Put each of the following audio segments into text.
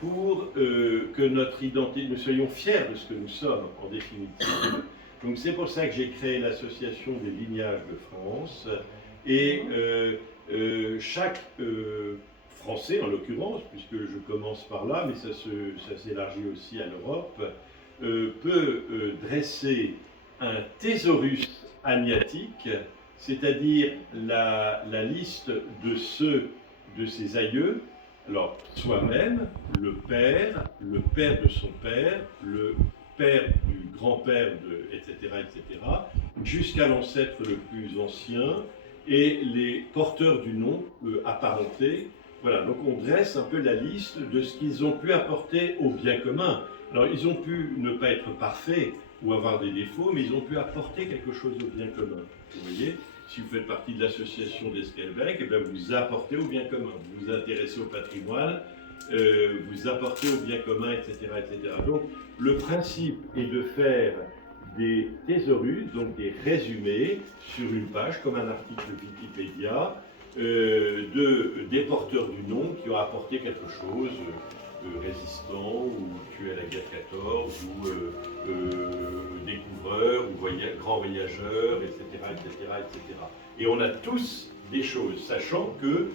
pour que notre identité, nous soyons fiers de ce que nous sommes en définitive. Donc c'est pour ça que j'ai créé l'association des lignages de France et chaque Français en l'occurrence, puisque je commence par là, mais ça s'élargit aussi à l'Europe, peut dresser un thésaurus agnatique, c'est-à-dire la liste de ceux de ses aïeux, alors soi-même, le père de son père, le père du grand-père, etc., jusqu'à l'ancêtre le plus ancien, et les porteurs du nom apparentés. Voilà, donc on dresse un peu la liste de ce qu'ils ont pu apporter au bien commun. Alors ils ont pu ne pas être parfaits ou avoir des défauts, mais ils ont pu apporter quelque chose au bien commun. Vous voyez, si vous faites partie de l'association d'Esquelbec, eh bien vous apportez au bien commun. Vous vous intéressez au patrimoine, vous apportez au bien commun, etc., etc. Donc le principe est de faire des thésaurus, donc des résumés sur une page, comme un article Wikipédia, des porteurs du nom qui ont apporté quelque chose, résistant, ou tué à la guerre 14, ou découvreur, ou grand voyageur, etc., etc., etc. Et on a tous des choses, sachant que,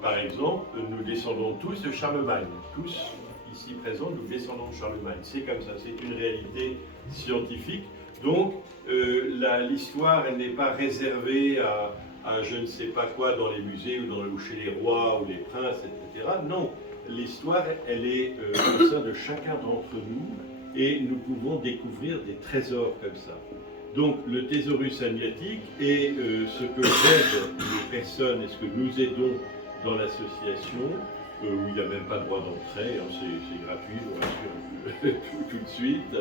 par exemple, nous descendons tous de Charlemagne, tous ici présents, nous descendons de Charlemagne. C'est comme ça, c'est une réalité scientifique. Donc, l'histoire, elle n'est pas réservée à je ne sais pas quoi dans les musées ou chez les rois ou les princes, etc. Non, l'histoire, elle est au sein de chacun d'entre nous et nous pouvons découvrir des trésors comme ça. Donc, le thésaurus agnatique est ce que j'aide les personnes et ce que nous aidons dans l'association, où il n'y a même pas de droit d'entrée, hein, c'est gratuit, on rassure tout de suite.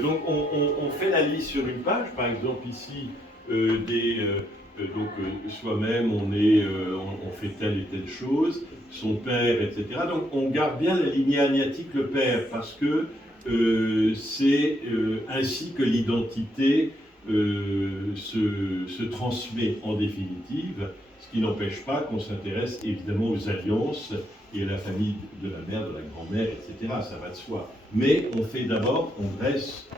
Donc on fait la liste sur une page, par exemple ici, soi-même on fait telle et telle chose, son père, etc. Donc on garde bien la lignée agnatique, le père, parce que c'est ainsi que l'identité se transmet en définitive, ce qui n'empêche pas qu'on s'intéresse évidemment aux alliances et à la famille de la mère, de la grand-mère, etc. Ça va de soi. Mais on fait d'abord, on dresse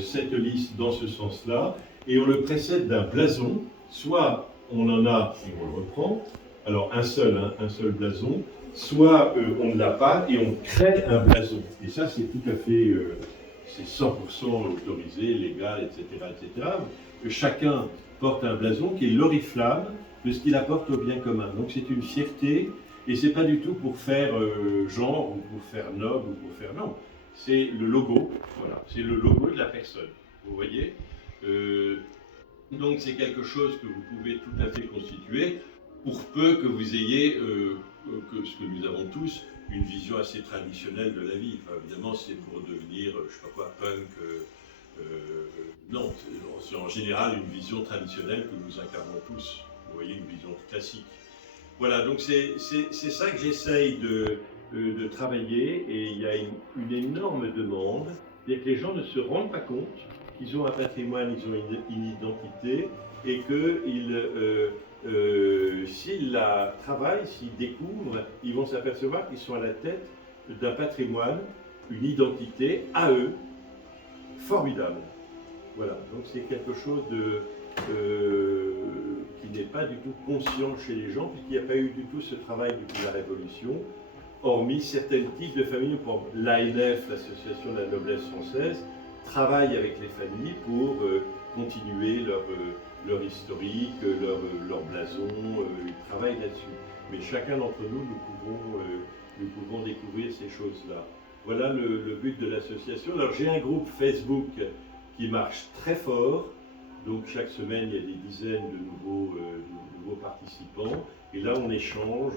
cette liste dans ce sens-là, et on le précède d'un blason, soit on en a et on le reprend, alors un seul blason, soit on ne l'a pas et on crée un blason. Et ça c'est tout à fait, c'est 100% autorisé, légal, etc., etc. Chacun porte un blason qui est l'oriflamme de ce qu'il apporte au bien commun. Donc c'est une fierté. Et c'est pas du tout pour faire genre, ou pour faire noble, ou pour faire... Non, c'est le logo, voilà, c'est le logo de la personne, vous voyez. Donc c'est quelque chose que vous pouvez tout à fait constituer, pour peu que vous ayez, que ce que nous avons tous, une vision assez traditionnelle de la vie. Enfin, évidemment, c'est pour devenir, je sais pas quoi, punk... non, c'est en général une vision traditionnelle que nous incarnons tous, vous voyez, une vision classique. Voilà, donc c'est ça que j'essaye de travailler, et il y a une énorme demande, c'est que les gens ne se rendent pas compte qu'ils ont un patrimoine, ils ont une identité, et que s'ils la travaillent, s'ils découvrent, ils vont s'apercevoir qu'ils sont à la tête d'un patrimoine, une identité à eux, formidable. Voilà, donc c'est quelque chose qui n'est pas du tout conscient chez les gens, puisqu'il n'y a pas eu du tout ce travail depuis la Révolution, hormis certains types de familles. Pour l'ANF, l'Association de la Noblesse Française, travaille avec les familles pour continuer leur historique, leur blason, ils travaillent là-dessus. Mais chacun d'entre nous, nous pouvons découvrir ces choses-là. Voilà le but de l'association. Alors j'ai un groupe Facebook qui marche très fort. Donc chaque semaine, il y a des dizaines de nouveaux participants. Et là, on échange,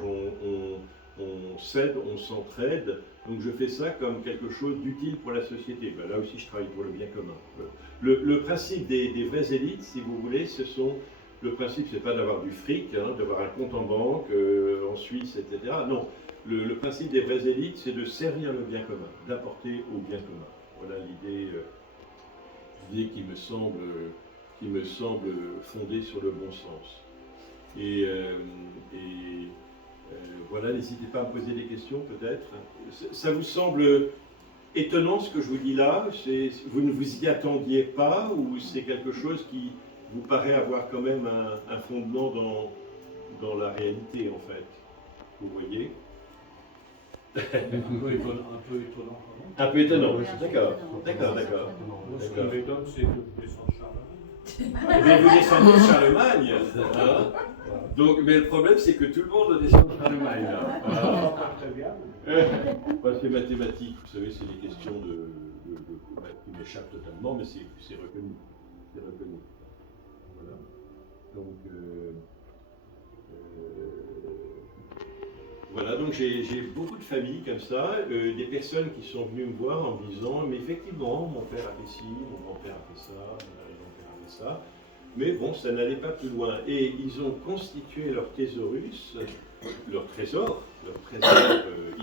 on s'aide, on s'entraide. Donc je fais ça comme quelque chose d'utile pour la société. Ben, là aussi, je travaille pour le bien commun. Le principe des vraies élites, si vous voulez, le principe, c'est pas d'avoir du fric, hein, d'avoir un compte en banque, en Suisse, etc. Non, le principe des vraies élites, c'est de servir le bien commun, d'apporter au bien commun. Voilà l'idée qui me semble fondée sur le bon sens. Et Voilà, n'hésitez pas à me poser des questions peut-être. Ça vous semble étonnant ce que je vous dis là? Vous ne vous y attendiez pas ou c'est quelque chose qui vous paraît avoir quand même un fondement dans la réalité en fait? Vous voyez? Un peu étonnant quand même. Un peu étonnant, Oui, d'accord. Moi, ce qui m'étonne, c'est que vous descendez Charlemagne. Eh bien, vous descendez de Charlemagne, hein. Donc, mais le problème, c'est que tout le monde descend de Charlemagne. Là. Voilà. Pas très bien. Bah, c'est mathématique, vous savez, c'est des questions qui m'échappent totalement, mais c'est reconnu. C'est reconnu. Voilà. Donc, voilà, donc j'ai beaucoup de familles comme ça, des personnes qui sont venues me voir en me disant mais effectivement, mon père a fait ci, mon grand-père a fait ça, mon arrière-grand-père a fait ça, mais bon, ça n'allait pas plus loin. Et ils ont constitué leur thésaurus, leur trésor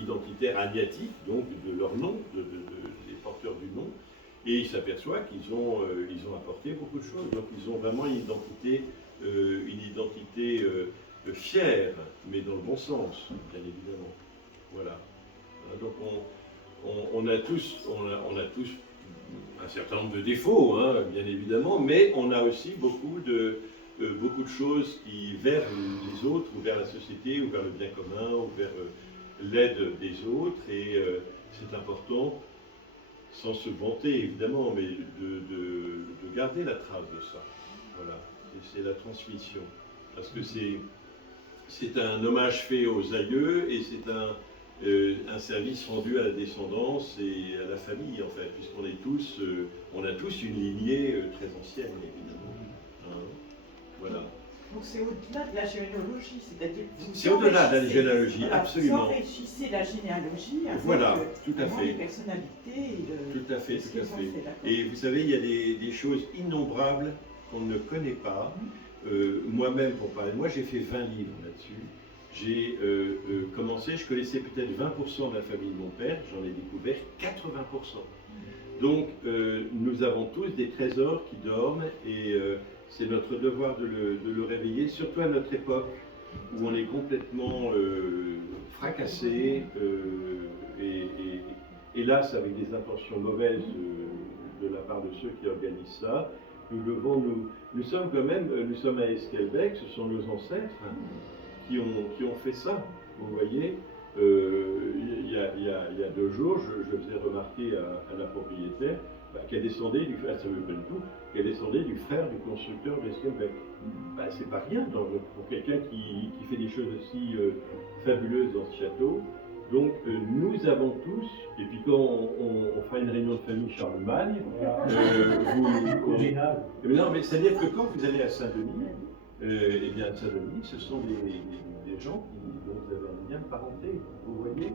identitaire aliatique, donc de leur nom, des porteurs du nom, et ils s'aperçoivent qu'ils ont apporté beaucoup de choses. Donc ils ont vraiment une identité fière, mais dans le bon sens, bien évidemment. Voilà. Donc on a tous un certain nombre de défauts, hein, bien évidemment, mais on a aussi beaucoup de choses qui, vers les autres, ou vers la société, ou vers le bien commun, ou vers l'aide des autres, et c'est important, sans se vanter évidemment, mais de garder la trace de ça. Voilà, c'est la transmission, parce que c'est un hommage fait aux aïeux, et c'est un service rendu à la descendance et à la famille, en fait, puisqu'on est tous, on a tous une lignée très ancienne, évidemment. Hein, voilà. Donc c'est au-delà de la généalogie, c'est-à-dire c'est au-delà de la généalogie, voilà, absolument. Vous enrichissez la généalogie avec voilà, tout à fait. les personnalités et tout à fait, tout à fait. D'accord. Et vous savez, il y a des choses innombrables qu'on ne connaît pas. Moi-même, pour parler de moi, j'ai fait 20 livres là-dessus. J'ai commencé, je connaissais peut-être 20% de la famille de mon père, j'en ai découvert 80%. Donc, nous avons tous des trésors qui dorment et c'est notre devoir de le réveiller, surtout à notre époque où on est complètement fracassé, hélas avec des intentions mauvaises de la part de ceux qui organisent ça. Nous sommes quand même, nous sommes à Esquelbec, ce sont nos ancêtres qui ont fait ça, vous voyez. Il y a 2 jours, je faisais remarquer à la propriétaire qu'elle descendait du frère, ça ne veut pas du tout, qu'elle descendait du frère du constructeur d'Esquelbec. C'est pas rien pour quelqu'un qui fait des choses aussi fabuleuses dans ce château. Donc nous avons tous, et puis quand on fera une réunion de famille Charlemagne, non, mais c'est-à-dire que quand vous allez à Saint-Denis, eh bien à Saint-Denis, ce sont des gens dont vous avez un lien de parenté, vous voyez.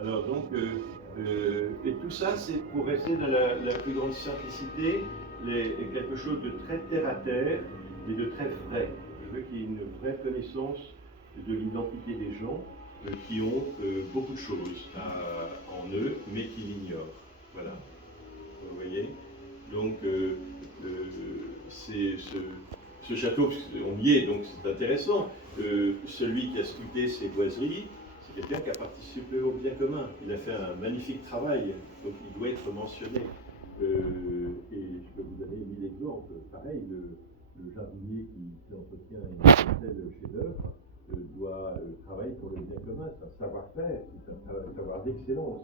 Alors donc, et tout ça, c'est pour rester dans la plus grande simplicité, quelque chose de très terre-à-terre, mais de très vrai. Je veux qu'il y ait une vraie connaissance de l'identité des gens, qui ont beaucoup de choses en eux, mais qui l'ignorent. Voilà. Vous voyez. Donc, c'est ce château, on y est, donc c'est intéressant. Celui qui a sculpté ces boiseries, c'est quelqu'un qui a participé au bien commun. Il a fait un magnifique travail, donc il doit être mentionné. Et je peux vous donner 1000 exemples. Pareil, le jardinier qui entretient une telle chef-d'œuvre doit travailler pour le bien commun, c'est un savoir-faire, c'est un savoir d'excellence.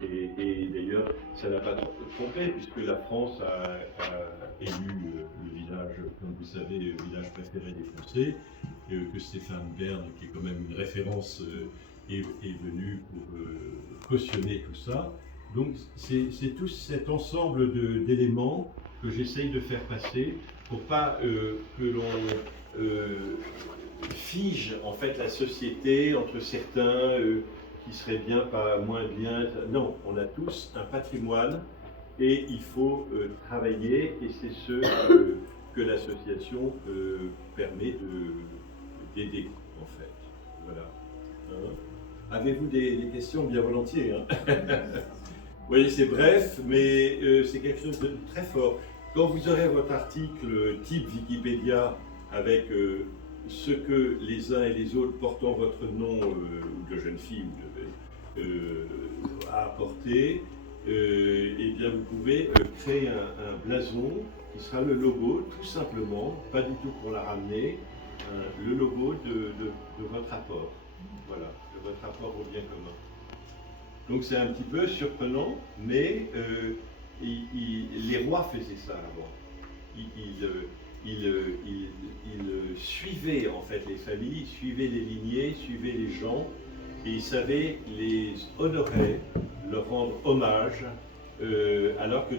Et d'ailleurs, ça n'a pas trompé, puisque la France a élu le village, comme vous savez, le village préféré des Français, que Stéphane Bern, qui est quand même une référence, est venu pour cautionner tout ça. Donc c'est tout cet ensemble d'éléments que j'essaye de faire passer pour pas que l'on fige en fait la société entre certains qui seraient bien, pas moins bien. Non, on a tous un patrimoine et il faut travailler, et c'est ce que l'association permet d'aider en fait. Voilà. Hein? Avez-vous des questions? Bien volontiers. Hein. Vous voyez, c'est bref, mais c'est quelque chose de très fort. Quand vous aurez votre article type Wikipédia avec ce que les uns et les autres portant votre nom, ou de jeune fille, a apporté, eh bien vous pouvez créer un blason qui sera le logo, tout simplement, pas du tout pour la ramener, le logo de votre apport. Voilà, de votre apport au bien commun. Donc c'est un petit peu surprenant, mais les rois faisaient ça avant. Ils suivaient en fait les familles, suivaient les lignées, suivaient les gens, et ils savaient les honorer, leur rendre hommage, alors que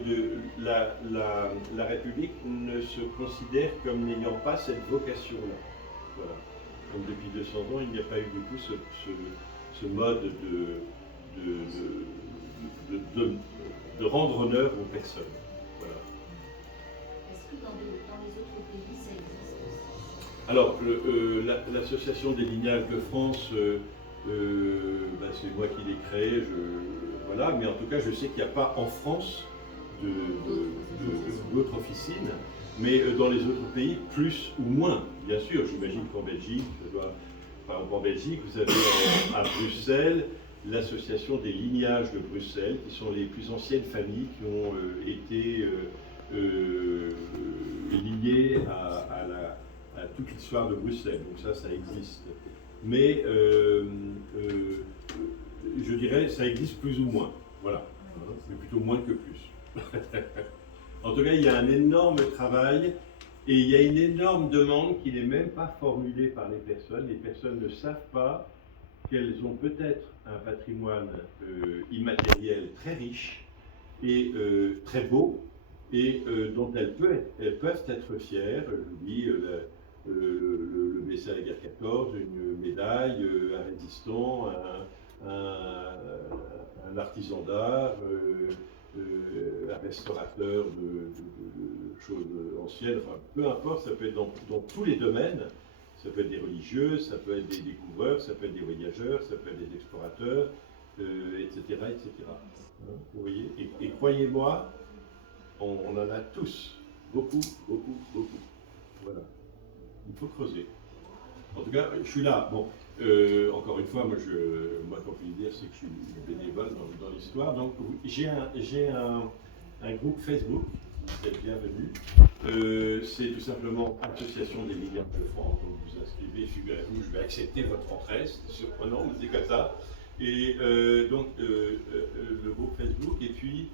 la République ne se considère comme n'ayant pas cette vocation-là. Voilà. Donc depuis 200 ans, il n'y a pas eu du tout ce mode de rendre honneur aux personnes. Voilà. Est-ce que dans les autres pays, ça existe aussi? Alors, l'association des lignages de France, c'est moi qui l'ai créée, voilà, mais en tout cas, je sais qu'il n'y a pas en France d'autres officines, mais dans les autres pays, plus ou moins, bien sûr. J'imagine qu'en Belgique, par exemple en Belgique, vous avez à Bruxelles l'association des lignages de Bruxelles, qui sont les plus anciennes familles qui ont été liées à toute l'histoire de Bruxelles. Donc ça existe. Mais je dirais, ça existe plus ou moins. Voilà. Mais plutôt moins que plus. En tout cas, il y a un énorme travail et il y a une énorme demande qui n'est même pas formulée par les personnes. Les personnes ne savent pas qu'elles ont peut-être un patrimoine immatériel très riche et très beau, et dont elles peuvent être fières. Je vous dis, le blessé à la guerre 14, une médaille, un résistant, un artisan d'art, un restaurateur de choses anciennes, enfin, peu importe, ça peut être dans tous les domaines. Ça peut être des religieux, ça peut être des découvreurs, ça peut être des voyageurs, ça peut être des explorateurs, etc., etc. Vous voyez, et croyez-moi, on en a tous, beaucoup, beaucoup, beaucoup. Voilà. Il faut creuser. En tout cas, je suis là. Bon, encore une fois, moi, comme je puis dire, c'est que je suis bénévole dans l'histoire. Donc, j'ai un groupe Facebook. Vous êtes bienvenus. C'est tout simplement Association des lignages de France. Donc vous inscrivez, figurez-vous, je vais accepter votre entrée, c'est surprenant, mais c'est comme ça. Et donc le groupe Facebook, et puis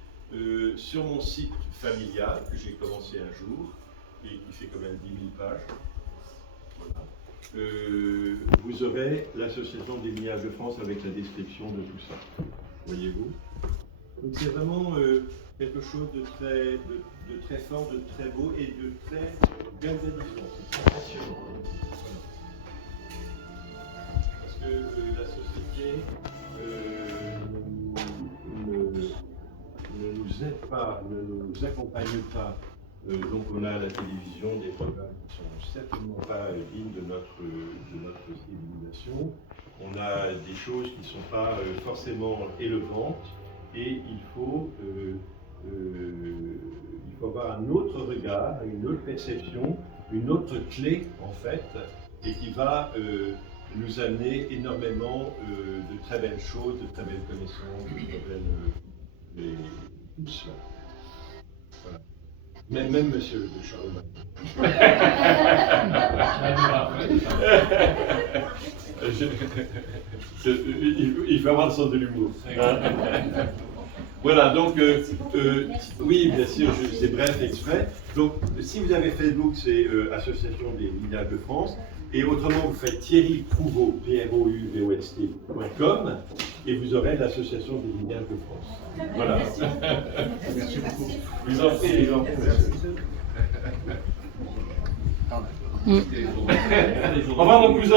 sur mon site familial que j'ai commencé un jour, et qui fait quand même 10 000 pages, voilà. Vous aurez l'Association des lignages de France avec la description de tout ça. Voyez-vous? Donc c'est vraiment quelque chose de très fort, de très beau et de très galvanisant. C'est très passionnant. Parce que la société ne nous aide pas, ne nous accompagne pas. Donc on a à la télévision des programmes qui ne sont certainement pas dignes de notre civilisation. On a des choses qui ne sont pas forcément élevantes. Et il faut avoir un autre regard, une autre perception, une autre clé en fait, et qui va nous amener énormément de très belles choses, de très belles connaissances, de très belles tout cela. Voilà. Même monsieur de Charlemagne. Il faut avoir le sens de l'humour. Voilà, donc, oui, bien sûr, c'est bref, exprès. Donc, si vous avez Facebook, c'est Association des lignages de France. Et autrement, vous faites Thierry Prouvost, PROUVOST.com, et vous aurez l'Association des lignages de France. Voilà. Merci beaucoup. Je vous en prie, monsieur. Enfin, mon cousin.